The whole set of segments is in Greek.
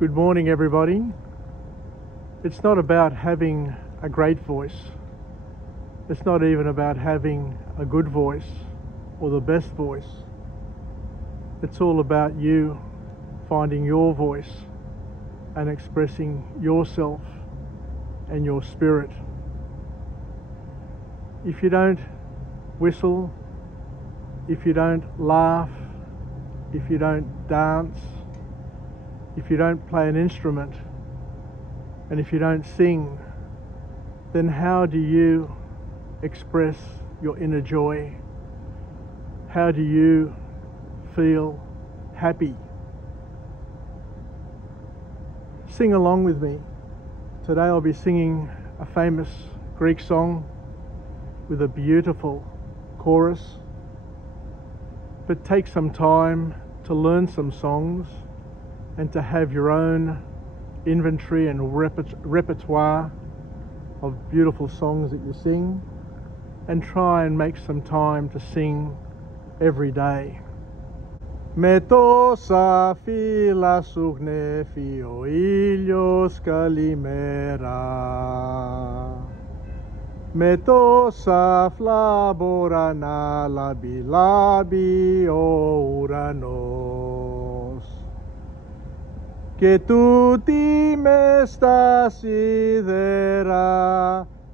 Good morning, everybody. It's not about having a great voice. It's not even about having a good voice or the best voice. It's all about you finding your voice and expressing yourself and your spirit. If you don't whistle, if you don't laugh, if you don't dance, if you don't play an instrument, and if you don't sing, then how do you express your inner joy? How do you feel happy? Sing along with me. Today I'll be singing a famous Greek song with a beautiful chorus, but take some time to learn some songs and to have your own inventory and repertoire of beautiful songs that you sing, and try and make some time to sing every day. Με τόσα φύλλα σου γνέφει ο ήλιος καλημέρα, με τόσα φλάμπορα να λάμπει ο ουρανός, και τούτη μες στα σίδερα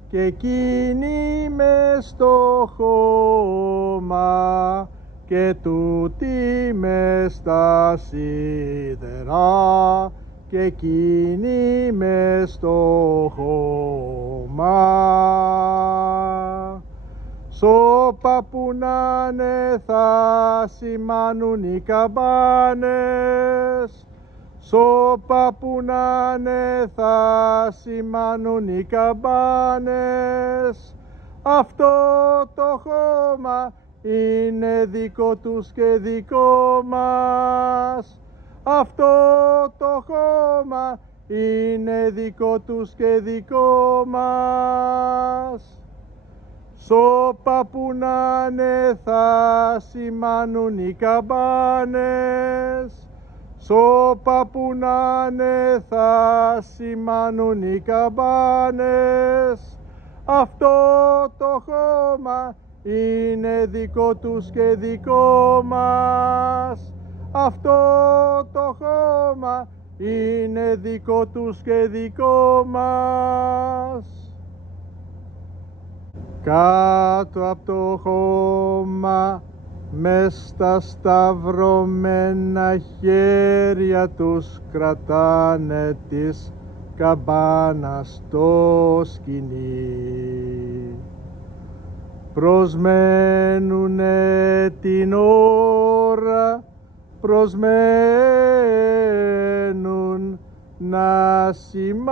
και εκείνη μες στο χώμα, και τούτη μες στα σίδερα και εκείνη μες στο χώμα. Σώπα που να'ναι θα σημάνουν οι καμπάνες, σώπα που να'ναι θα σημάνουν οι καμπάνες. Αυτό το χώμα είναι δικό τους και δικό μας. Αυτό το χώμα είναι δικό τους και δικό μας. Σώπα που να'ναι θα σημάνουν οι καμπάνες, σώπα που να'ναι θα σημάνουν οι καμπάνες. Αυτό το χώμα είναι δικό τους και δικό μας. Αυτό το χώμα είναι δικό τους και δικό μας. Κάτω από το χώμα, μες στα σταυρωμένα χέρια τους κρατάνε της καμπάνας το σκηνή. Προσμένουνε την ώρα, προσμένουν να σημάνουν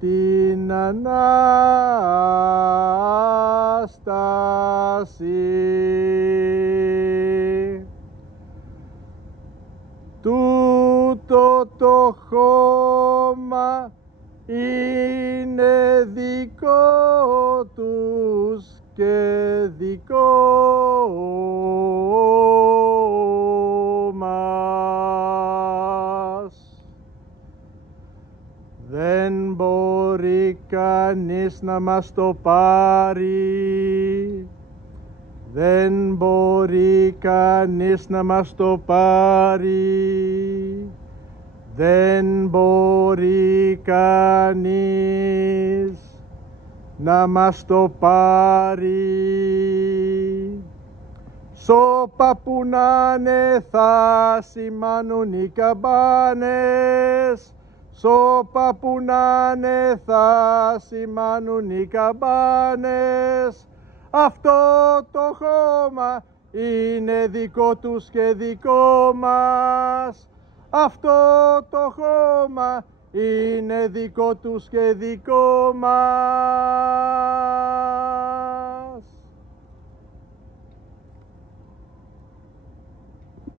την Ανάσταση. Τούτο το χώμα είναι δικό τους και δικό μας. Δεν μπορεί κανείς να μας το πάρει, δεν μπορεί κανείς να μας το πάρει, δεν μπορεί κανείς να μας το πάρει. Σώπα που να'ναι θα σημάνουν οι καμπάνες, σώπα που να'ναι θα σημάνουν οι καμπάνες. Αυτό το χώμα είναι δικό τους και δικό μας. Αυτό το χώμα είναι δικό τους και δικό μας.